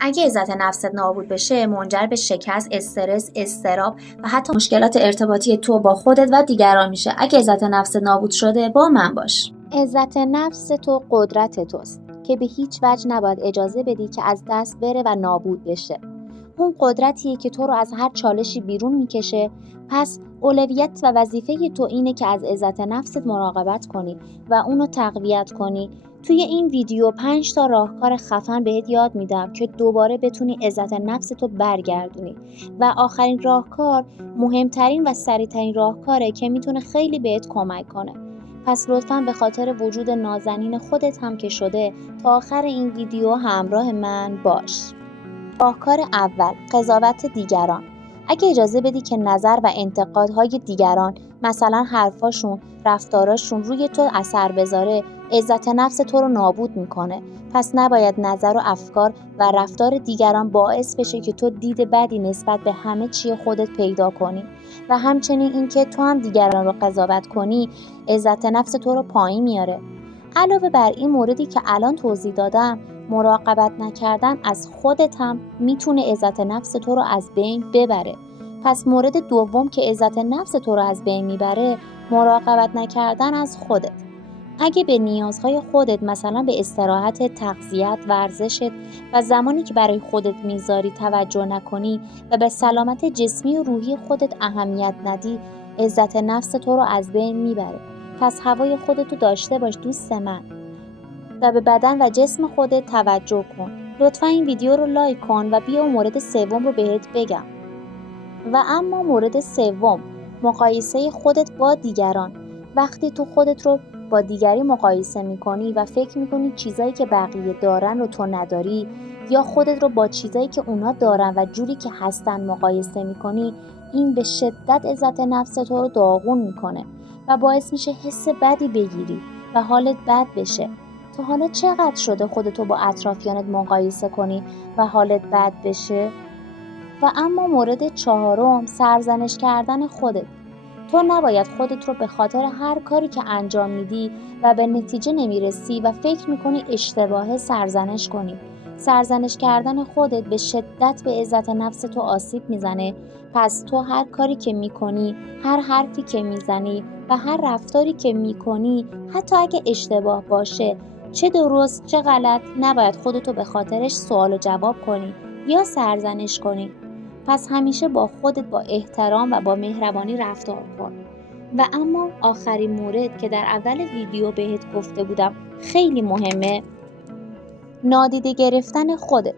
اگه عزت نفست نابود بشه منجر به شکست، استرس، اضطراب و حتی مشکلات ارتباطی تو با خودت و دیگران میشه. اگه عزت نفست نابود شده با من باش. عزت نفس تو قدرت توست که به هیچ وجه نباید اجازه بدی که از دست بره و نابود بشه. اون قدرتیه که تو رو از هر چالشی بیرون میکشه. پس اولویت و وظیفه تو اینه که از عزت نفست مراقبت کنی و اونو تقویت کنی. توی این ویدیو 5 تا راهکار خفن بهت یاد میدم که دوباره بتونی عزت نفس تو برگردونی. و آخرین راهکار مهمترین و سریعترین راهکاره که میتونه خیلی بهت کمک کنه. پس لطفاً به خاطر وجود نازنین خودت هم که شده تا آخر این ویدیو همراه من باش. راهکار اول، قضاوت دیگران. اگه اجازه بدی که نظر و انتقادهای دیگران، مثلا حرفاشون، رفتاراشون روی تو اثر بذاره، عزت نفس تو رو نابود میکنه. پس نباید نظر و افکار و رفتار دیگران باعث بشه که تو دید بدی نسبت به همه چی خودت پیدا کنی. و همچنین اینکه تو هم دیگران رو قضاوت کنی، عزت نفس تو رو پایین میاره. علاوه بر این موردی که الان توضیح دادم، مراقبت نکردن از خودت هم میتونه عزت نفس تو رو از بین ببره. پس مورد دوم که عزت نفس تو رو از بین میبره، مراقبت نکردن از خودت. اگه به نیازهای خودت، مثلا به استراحت، تغذیت، ورزشت و زمانی که برای خودت میذاری توجه نکنی و به سلامت جسمی و روحی خودت اهمیت ندی، عزت نفس تو رو از بین میبره. پس هوای خودتو داشته باش دوست من و به بدن و جسم خودت توجه کن. لطفا این ویدیو رو لایک کن و بیا مورد سوم رو بهت بگم. و اما مورد سوم، مقایسه خودت با دیگران. وقتی تو خودت رو با دیگری مقایسه میکنی و فکر میکنی چیزایی که بقیه دارن رو تو نداری، یا خودت رو با چیزایی که اونا دارن و جوری که هستن مقایسه میکنی، این به شدت عزت نفس تو رو داغون میکنه و باعث میشه حس بدی بگیری و حالت بد بشه. تا حالا چقدر شده خودتو با اطرافیانت مقایسه کنی و حالت بد بشه؟ و اما مورد چهارم، سرزنش کردن خودت. تو نباید خودت رو به خاطر هر کاری که انجام میدی و به نتیجه نمیرسی و فکر میکنی اشتباهه سرزنش کنی. سرزنش کردن خودت به شدت به عزت نفس تو آسیب میزنه. پس تو هر کاری که میکنی، هر حرفی که میزنی و هر رفتاری که میکنی، حتی اگه اشتباه باشه، چه درست چه غلط، نباید خودتو به خاطرش سوال و جواب کنی یا سرزنش کنی. پس همیشه با خودت با احترام و با مهربانی رفتار کن. و اما آخرین مورد که در اول ویدیو بهت گفته بودم خیلی مهمه، نادیده گرفتن خودت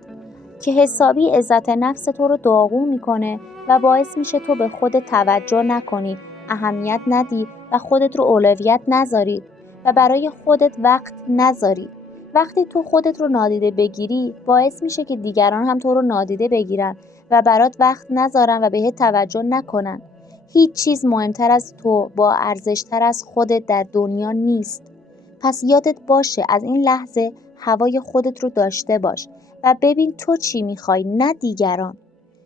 که حسابی عزت نفس تو رو داغون میکنه و باعث میشه تو به خودت توجه نکنی، اهمیت ندی و خودت رو اولویت نذاری و برای خودت وقت نذاری. وقتی تو خودت رو نادیده بگیری، باعث میشه که دیگران هم تو رو نادیده بگیرن و برات وقت نذارن و بهت توجه نکنن. هیچ چیز مهمتر از تو، با ارزشتر از خودت در دنیا نیست. پس یادت باشه از این لحظه هوای خودت رو داشته باش و ببین تو چی میخوای، نه دیگران.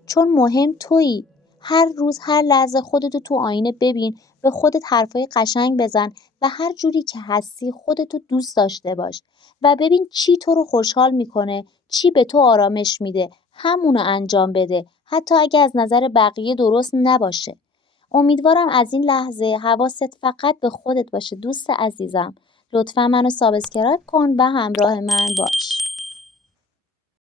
چون مهم تویی. هر روز هر لحظه خودتو تو آینه ببین، به خودت حرفای قشنگ بزن و هر جوری که هستی خودتو دوست داشته باش و ببین چی تو رو خوشحال میکنه، چی به تو آرامش میده، همونو انجام بده، حتی اگه از نظر بقیه درست نباشه. امیدوارم از این لحظه حواست فقط به خودت باشه دوست عزیزم. لطفا منو سابسکرایب کن و همراه من باش.